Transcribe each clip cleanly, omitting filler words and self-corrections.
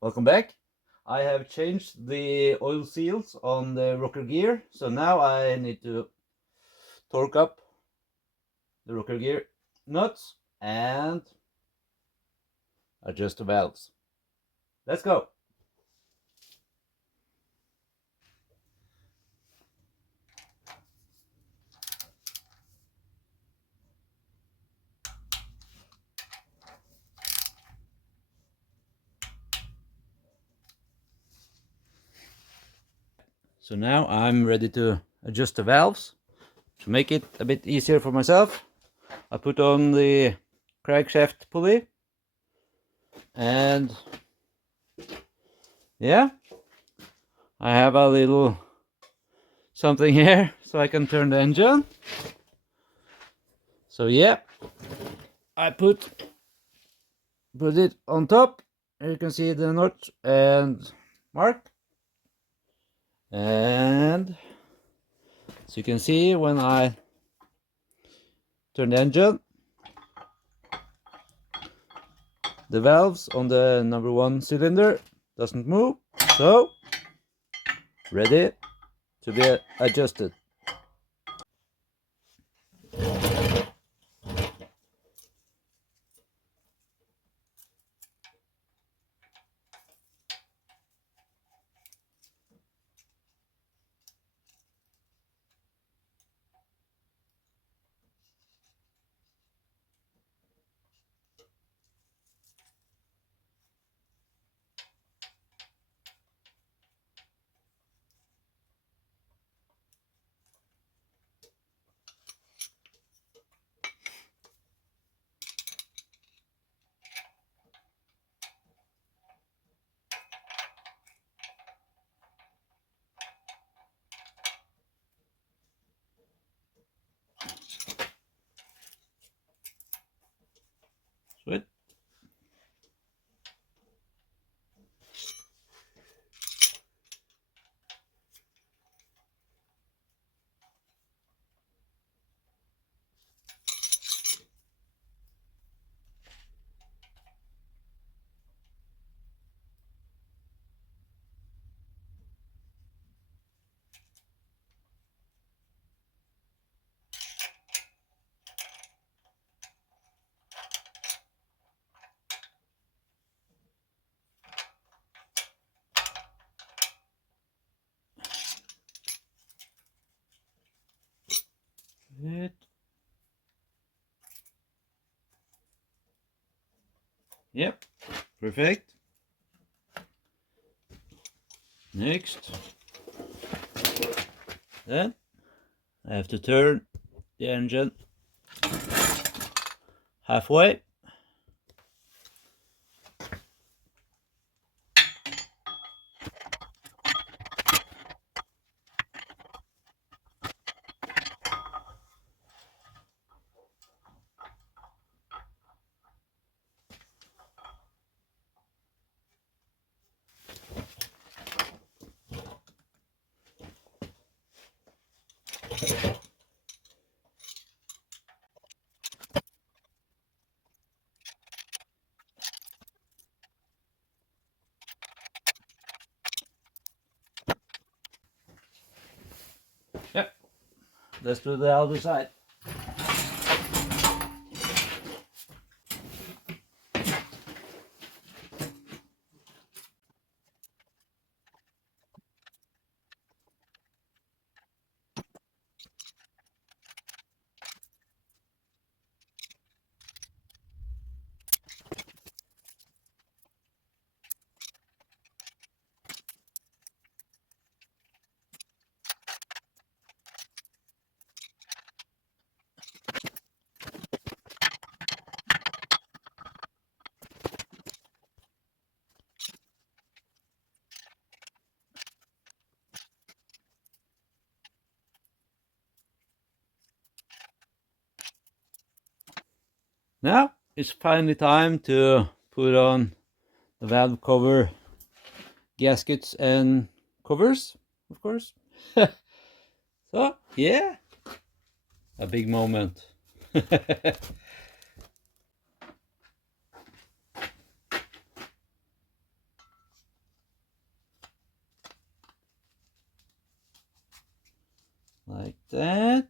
Welcome back. I have changed the oil seals on the rocker gear, so now I need to torque up the rocker gear nuts and adjust the valves. Let's go. So now I'm ready to adjust the valves. To make it a bit easier for myself, I put on the crankshaft pulley, and yeah, I have a little something here so I can turn the engine. So yeah, I put it on top. Here you can see the notch and mark, and so you can see when I turn the engine, the valves on the number 1 cylinder doesn't move, so ready to be adjusted. Sweet. Sweet. Yep, perfect. Next, then I have to turn the engine halfway. Yep, let's do the other side. Now it's finally time to put on the valve cover gaskets and covers, of course. So yeah, a big moment. like that.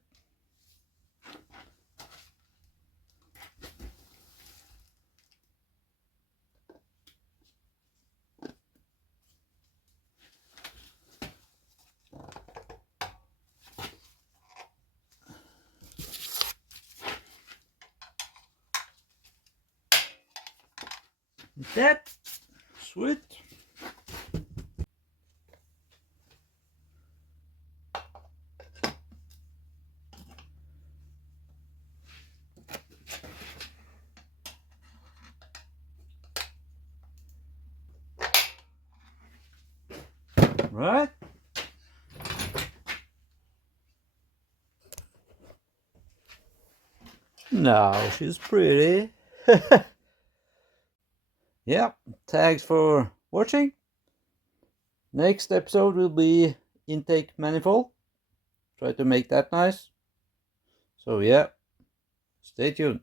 That sweet. Right? Now she's pretty. Yeah, thanks for watching. Next episode will be intake manifold. Try to make that nice. So yeah, stay tuned.